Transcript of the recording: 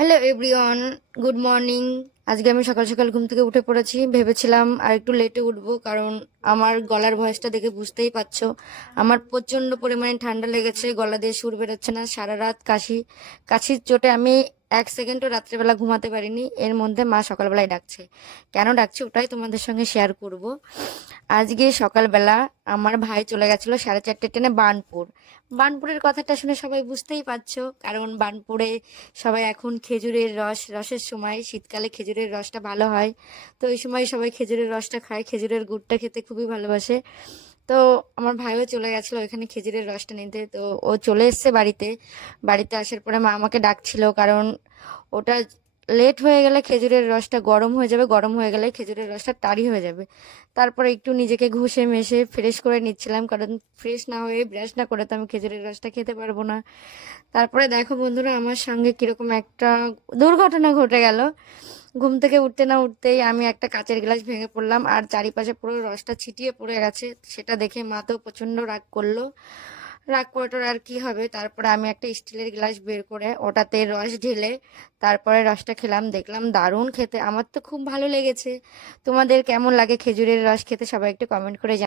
Hello everyone, good morning. আজকে আমি সকাল সকাল ঘুম থেকে উঠে পড়েছি। ভেবেছিলাম আর একটু লেটে উঠবো, কারণ আমার গলার ভয়েসটা দেখে বুঝতেই পারছো আমার প্রচণ্ড পরিমাণে ঠান্ডা লেগেছে, গলা দিয়ে সুর বেরোচ্ছে না, সারা রাত কাশির চোটে আমি এক সেকেন্ডও রাত্রেবেলা ঘুমাতে পারিনি। এর মধ্যে মা সকালবেলায় ডাকছে। কেন ডাকছে ওটাই তোমাদের সঙ্গে শেয়ার করব। আজকে সকালবেলা আমার ভাই চলে গেছিলো 4:30 ট্রেনে বার্নপুর। বার্নপুরের কথাটা শুনে সবাই বুঝতেই পারছো, কারণ বার্নপুরে সবাই এখন রসের সময়, শীতকালে খেজুরের রসটা ভালো হয়। তো এই সময় সবাই খেজুরের রসটা খায়, খেজুরের গুড়টা খেতে খুবই ভালোবাসে। তো আমার ভাইও চলে গেছিলো ওইখানে খেজুরের রসটা নিতে। তো ও চলে এসছে বাড়িতে। বাড়িতে আসার পরে মা আমাকে ডাকছিল, কারণ ওটা লেট হয়ে গেলে খেজুরের রসটা গরম হয়ে যাবে, গরম হয়ে গেলে খেজুরের রসটা টারি হয়ে যাবে। তারপরে একটু নিজেকে ঘষে মেশে ফ্রেশ করে নিচ্ছিলাম, কারণ ফ্রেশ না হয়ে ব্রাশ না করে তো আমি খেজুরের রসটা খেতে পারবো না। তারপরে দেখো বন্ধুরা, আমার সঙ্গে কিরকম একটা দুর্ঘটনা ঘটে গেল। ঘুম থেকে উঠতে না উঠতেই আমি একটা কাচের গ্লাস ভেঙে পড়লাম, আর চারিপাশে পুরো রসটা ছিটিয়ে পড়ে গেছে। সেটা দেখে মা তো প্রচণ্ড রাগ করলো। রাগ করাটার আর কি হবে, তারপরে আমি একটা স্টিলের গ্লাস বের করে ওটাতে রস ঢেলে তারপরে রসটা খেলাম। দেখলাম দারুণ খেতে, আমার তো খুব ভালো লেগেছে। তোমাদের কেমন লাগে খেজুরের রস খেতে, সবাই একটু কমেন্ট করে